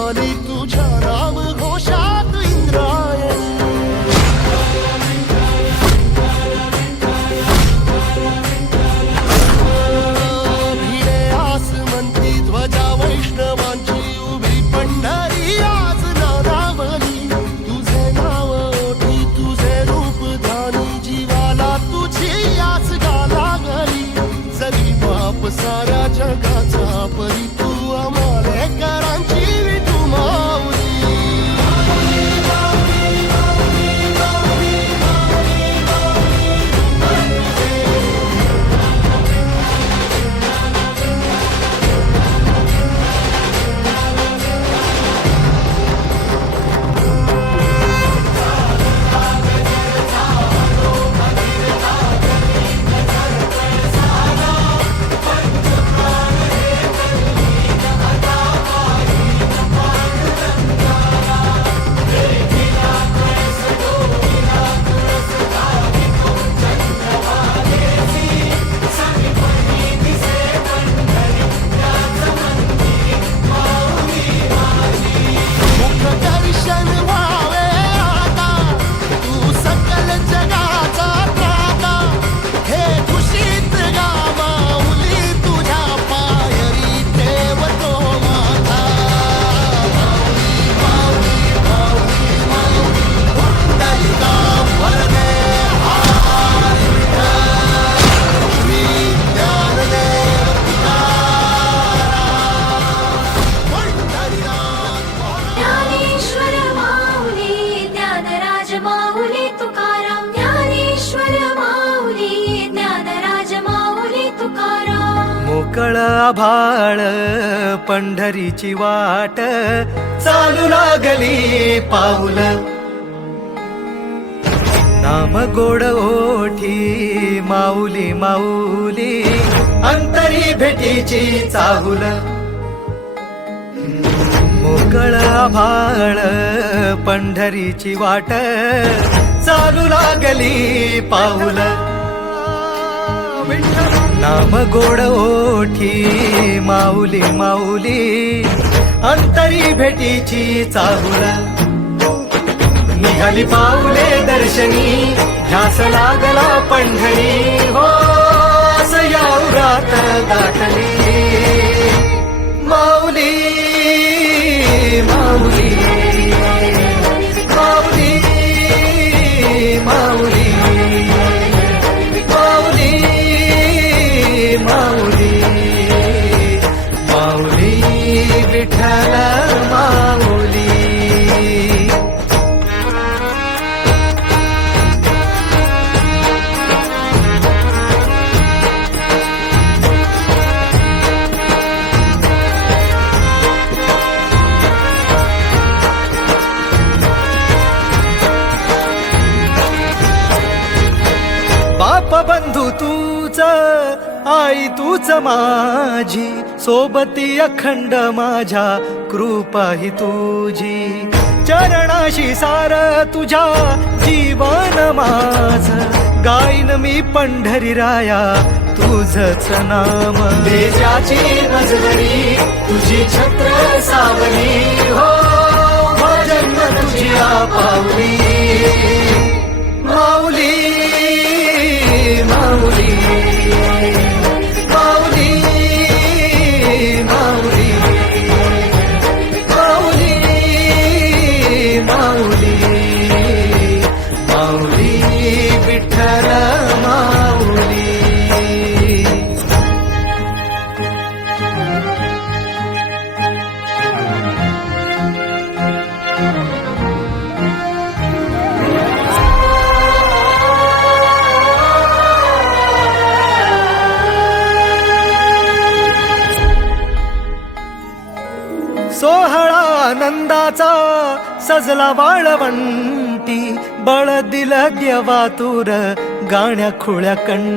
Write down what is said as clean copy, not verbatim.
झाली तुझ्या नाम घोषात इंद्रायणी. भिडे आसमंती ध्वजा वैष्णवांची उभी पंढरी आज नादावली. तुझे नाव ओठी तुझे रूप ध्यानी जीवाला तुझी आस लागली. जरी बाप साऱ्या जगाचा परी तू आमालेकरांची विठू माऊली. मोकळ आभाळ पंढरीची वाट चालू लागली पाऊल. नाम गोड ओठी माऊली माऊली अंतरी भेटीची चाहुल. मोकळ आभाळ पंढरीची वाट चालू लागली पाऊल. नाम गोड ओठी माऊली माऊली अंतरी भेटीची चाहुल. निघाली पाऊले दर्शनी ध्यास लागला पंढरी. हो सयाउरात गाठली माऊली माऊली माऊली माऊली माऊली माऊली माऊली विठ्ठल माऊली. बाप बंधू तूच आई तूच माझी सोबती अखंड माझ्या कृपा ही तुझी. चरणाशी सार तुझ्या जीवन माझ गाईन मी पंढरी राया तुझच नाम. देशाची नजरी तुझी छत्र सावली. हो भजन तुझी पावली माऊली माऊली माऊली माऊली माऊली माऊली माऊली विठ्ठल माऊली. सोहळा आनंदाचा सजला वाळवंटी. बळ दिलं देवा तूर गाण्या खुळ्या कंठी.